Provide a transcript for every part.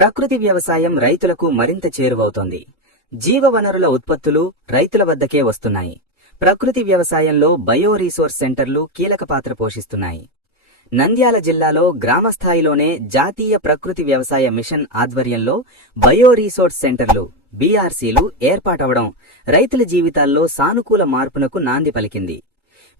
ప్రకృతి వ్యవసాయం రైతులకు మరింత చేరువవుతోంది. జీవ వనరుల ఉత్పత్తులు రైతుల వద్దకే వస్తున్నాయి. ప్రకృతి వ్యవసాయంలో బయో రీసోర్స్ సెంటర్లు కీలక పాత్ర పోషిస్తున్నాయి. నంద్యాల జిల్లాలో గ్రామస్థాయిలోనే జాతీయ ప్రకృతి వ్యవసాయ మిషన్ ఆధ్వర్యంలో బయో రీసోర్స్ సెంటర్లు బీఆర్సీలు ఏర్పాటవడం రైతుల జీవితాల్లో సానుకూల మార్పునకు నాంది పలికింది.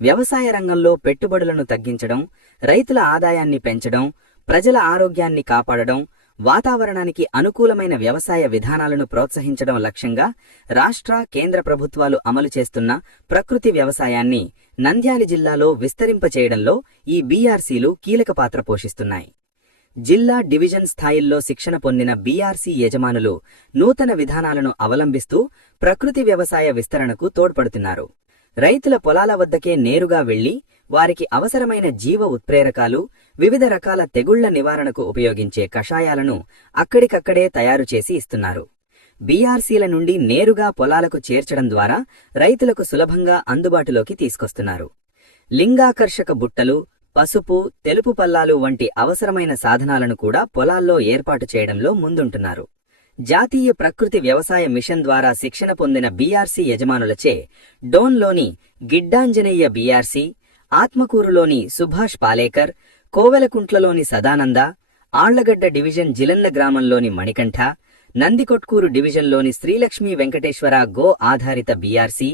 వ్యవసాయ రంగంలో పెట్టుబడులను తగ్గించడం, రైతుల ఆదాయాన్ని పెంచడం, ప్రజల ఆరోగ్యాన్ని కాపాడడం, వాతావరణానికి అనుకూలమైన వ్యవసాయ విధానాలను ప్రోత్సహించడం లక్ష్యంగా రాష్ట్ర, కేంద్ర ప్రభుత్వాలు అమలు చేస్తున్న ప్రకృతి వ్యవసాయాన్ని నంద్యాల జిల్లాలో విస్తరింపచేయడంలో ఈ బీఆర్సీలు కీలక పాత్ర పోషిస్తున్నాయి. జిల్లా, డివిజన్ స్థాయిల్లో శిక్షణ పొందిన బీఆర్సీ యజమానులు నూతన విధానాలను అవలంబిస్తూ ప్రకృతి వ్యవసాయ విస్తరణకు తోడ్పడుతున్నారు. రైతుల పొలాల వద్దకే నేరుగా వెళ్లి వారికి అవసరమైన జీవ ఉత్ప్రేరకాలు, వివిధ రకాల తెగుళ్ల నివారణకు ఉపయోగించే కషాయాలను అక్కడికక్కడే తయారు చేసి ఇస్తున్నారు. బీఆర్సీల నుండి నేరుగా పొలాలకు చేర్చడం ద్వారా రైతులకు సులభంగా అందుబాటులోకి తీసుకొస్తున్నారు. లింగాకర్షక బుట్టలు, పసుపు, తెలుపు పల్లాలు వంటి అవసరమైన సాధనాలను కూడా పొలాల్లో ఏర్పాటు చేయడంలో ముందుంటున్నారు. జాతీయ ప్రకృతి వ్యవసాయ మిషన్ ద్వారా శిక్షణ పొందిన బీఆర్సీ యజమానులచే డోన్లోని గిడ్డాంజనేయ బీఆర్సీ, ఆత్మకూరులోని సుభాష్ పాలేకర్, కోవెలకుంట్లలోని సదానంద, ఆళ్లగడ్డ డివిజన్ జిలన్న గ్రామంలోని మణికంఠ, నందికొట్కూరు డివిజన్లోని శ్రీలక్ష్మీ వెంకటేశ్వర గో ఆధారిత బీఆర్సీ,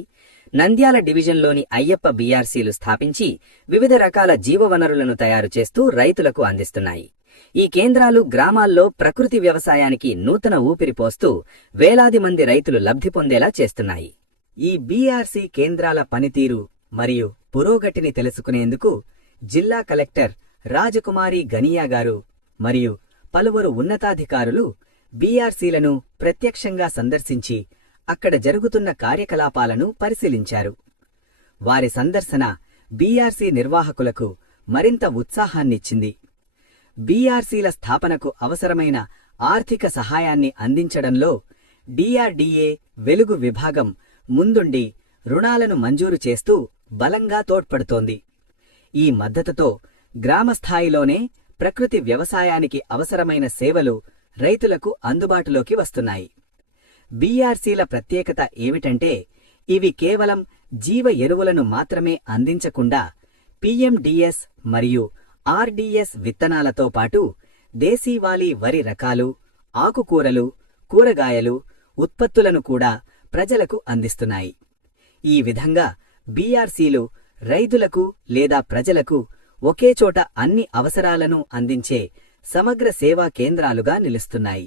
నంద్యాల డివిజన్లోని అయ్యప్ప బీఆర్సీలు స్థాపించి వివిధ రకాల జీవవనరులను తయారు చేస్తూ రైతులకు అందిస్తున్నాయి. ఈ కేంద్రాలు గ్రామాల్లో ప్రకృతి వ్యవసాయానికి నూతన ఊపిరి పోస్తూ వేలాది మంది రైతులు లబ్ధి పొందేలా చేస్తున్నాయి. ఈ బీఆర్సీ కేంద్రాల పనితీరు మరియు పురోగతిని తెలుసుకునేందుకు జిల్లా కలెక్టర్ రాజకుమారి గనియా గారు మరియు పలువురు ఉన్నతాధికారులు బీఆర్సీలను ప్రత్యక్షంగా సందర్శించి అక్కడ జరుగుతున్న కార్యకలాపాలను పరిశీలించారు. వారి సందర్శన బీఆర్సీ నిర్వాహకులకు మరింత ఉత్సాహాన్నిచ్చింది. బీఆర్సీల స్థాపనకు అవసరమైన ఆర్థిక సహాయాన్ని అందించడంలో డీఆర్డీఏ వెలుగు విభాగం ముందుండి రుణాలను మంజూరు చేస్తూ బలంగా తోడ్పడుతోంది. ఈ మద్దతుతో గ్రామస్థాయిలోనే ప్రకృతి వ్యవసాయానికి అవసరమైన సేవలు రైతులకు అందుబాటులోకి వస్తున్నాయి. బీఆర్సీల ప్రత్యేకత ఏమిటంటే ఇవి కేవలం జీవ ఎరువులను మాత్రమే అందించకుండా పీఎండీఎస్ మరియు ఆర్డీఎస్ విత్తనాలతో పాటు దేశీవాళీ వరి రకాలు, ఆకుకూరలు, కూరగాయలు ఉత్పత్తులను కూడా ప్రజలకు అందిస్తున్నాయి. ఈ విధంగా బీఆర్సీలు రైతులకు లేదా ప్రజలకు ఒకేచోట అన్ని అవసరాలను అందించే సమగ్ర సేవా కేంద్రాలుగా నిలుస్తున్నాయి.